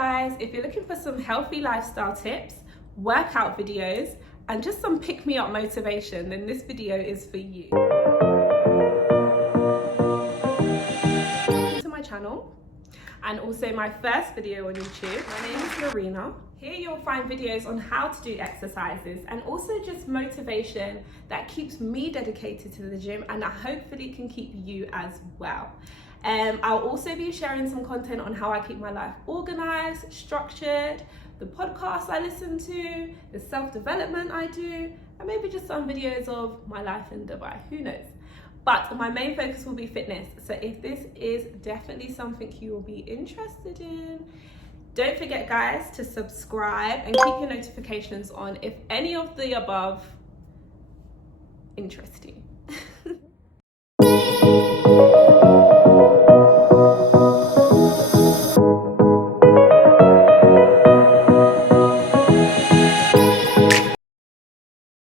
guys, if you're looking for some healthy lifestyle tips, workout videos, and just some pick-me-up motivation, then this video is for you. To my channel, and also my first video on YouTube. My name is LaRina. Here you'll find videos on how to do exercises and also just motivation that keeps me dedicated to the gym and that hopefully can keep you as well. I'll also be sharing some content on how I keep my life organized, structured, the podcasts I listen to, the self-development I do, and maybe just some videos of my life in Dubai, who knows. But my main focus will be fitness. So if this is definitely something you will be interested in, don't forget guys to subscribe and keep your notifications on if any of the above interest you.